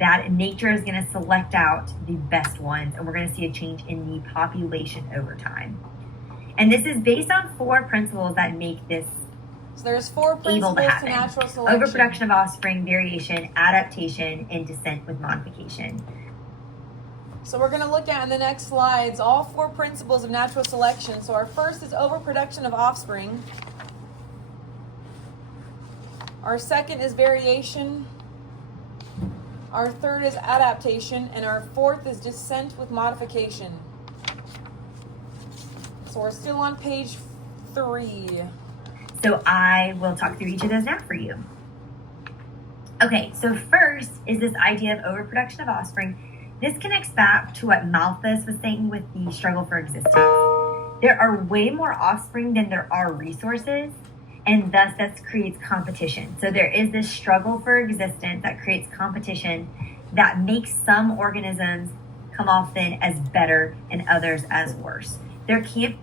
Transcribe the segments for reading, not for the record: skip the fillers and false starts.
that nature is going to select out the best ones, and we're going to see a change in the population over time. And this is based on 4 principles that make this so there's 4 principles to natural selection: overproduction of offspring, variation, adaptation, and descent with modification. So we're going to look at in the next slides all 4 principles of natural selection. So our first is overproduction of offspring. Our second is variation. Our third is adaptation. And our fourth is descent with modification. So we're still on page 3. So I will talk through each of those now for you. Okay, so first is this idea of overproduction of offspring. This connects back to what Malthus was saying with the struggle for existence. There are way more offspring than there are resources, and thus that creates competition. So there is this struggle for existence that creates competition that makes some organisms come off then as better and others as worse. There can't.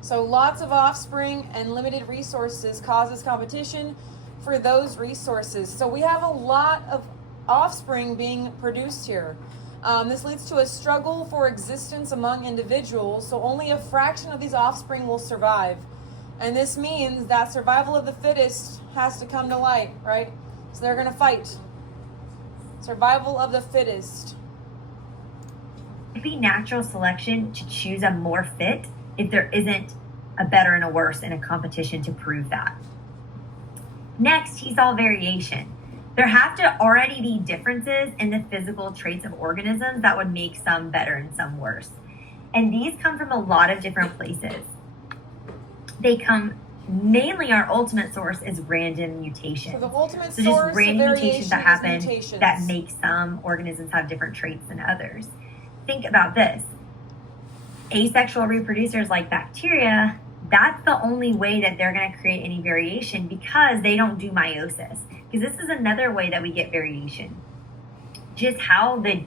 So lots of offspring and limited resources causes competition for those resources. So we have a lot of offspring being produced here. This leads to a struggle for existence among individuals. So only a fraction of these offspring will survive. And this means that survival of the fittest has to come to light, right? So they're going to fight. Survival of the fittest. It'd be natural selection to choose a more fit if there isn't a better and a worse in a competition to prove that. Next, he saw variation. There have to already be differences in the physical traits of organisms that would make some better and some worse. And these come from a lot of different places. They come mainly, our ultimate source is random mutations. So the ultimate so source just random of mutations that happen mutations that make some organisms have different traits than others. Think about this. Asexual reproducers like bacteria, that's the only way that they're going to create any variation because they don't do meiosis. Because this is another way that we get variation. Just how the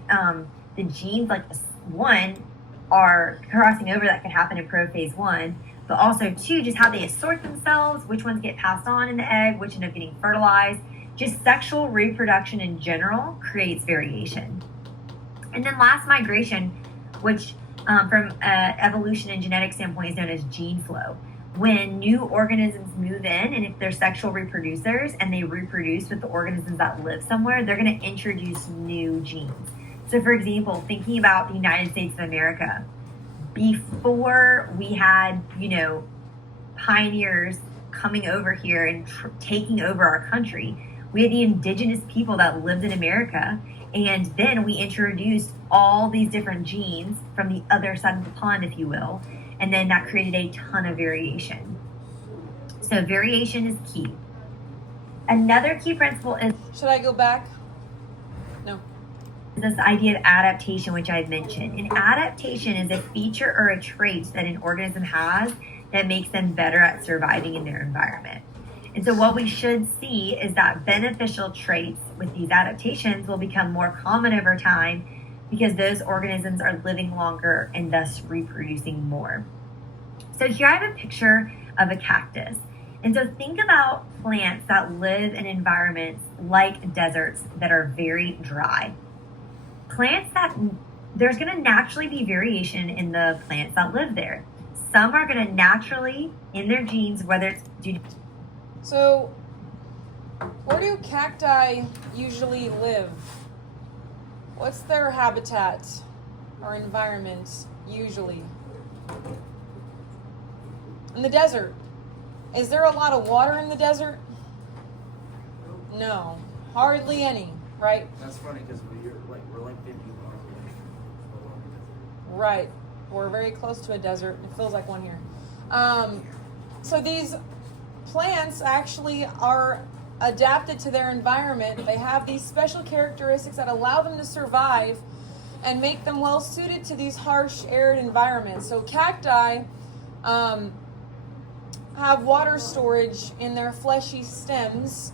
genes like 1 are crossing over that could happen in prophase 1, but also 2, just how they assort themselves, which ones get passed on in the egg, which end up getting fertilized. Just sexual reproduction in general creates variation. And then last, migration, which from evolution and genetic standpoint is known as gene flow. When new organisms move in, and if they're sexual reproducers and they reproduce with the organisms that live somewhere, they're going to introduce new genes. So for example, thinking about the United States of America, before we had, pioneers coming over here and taking over our country, we had the indigenous people that lived in America. And then we introduced all these different genes from the other side of the pond, if you will. And then that created a ton of variation. So variation is key. Another key principle is... Should I go back? No. This idea of adaptation, which I had mentioned. And adaptation is a feature or a trait that an organism has that makes them better at surviving in their environment. And so what we should see is that beneficial traits with these adaptations will become more common over time because those organisms are living longer and thus reproducing more. So here I have a picture of a cactus. And so think about plants that live in environments like deserts that are very dry. Plants that, there's going to naturally be variation in the plants that live there. Some are going to naturally, in their genes, whether it's due to... So, where do cacti usually live? What's their habitat or environment usually? In the desert. Is there a lot of water in the desert? No, hardly any, right? That's funny because we're like 50 miles away from a desert. Right. We're very close to a desert. It feels like one here. So these plants actually are adapted to their environment. They have these special characteristics that allow them to survive and make them well suited to these harsh, arid environments. So cacti have water storage in their fleshy stems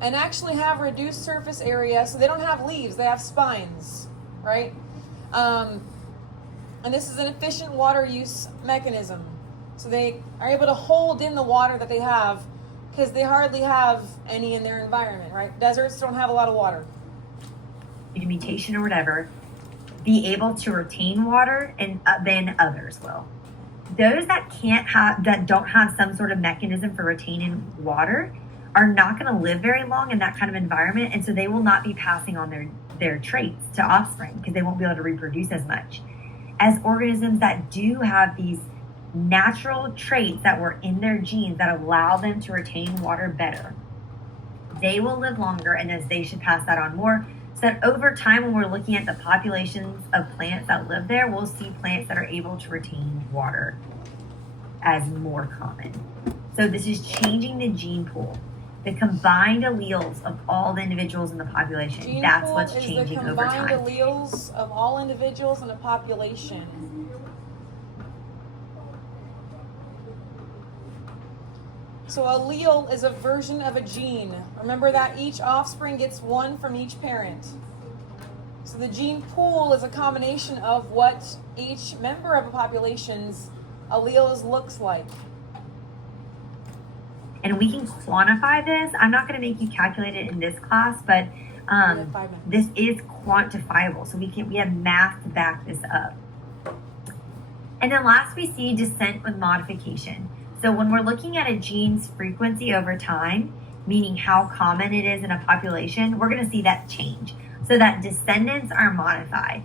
and actually have reduced surface area. So they don't have leaves, they have spines, right? And this is an efficient water use mechanism. So they are able to hold in the water that they have because they hardly have any in their environment, right? Deserts don't have a lot of water. to mutation or whatever, be able to retain water and than others will. Those that don't have some sort of mechanism for retaining water are not going to live very long in that kind of environment, and so they will not be passing on their traits to offspring because they won't be able to reproduce as much. As organisms that do have these natural traits that were in their genes that allow them to retain water better, they will live longer, and as they should pass that on more. So that over time, when we're looking at the populations of plants that live there, we'll see plants that are able to retain water as more common. So this is changing the gene pool. The combined alleles of all the individuals in the population. Gene That's pool what's is changing the over combined time. alleles of all individuals in a population. So allele is a version of a gene. Remember that each offspring gets one from each parent. So the gene pool is a combination of what each member of a population's alleles looks like. And we can quantify this. I'm not going to make you calculate it in this class, but this is quantifiable. So we have math to back this up. And then last we see descent with modification. So when we're looking at a gene's frequency over time, meaning how common it is in a population, we're going to see that change. So that descendants are modified.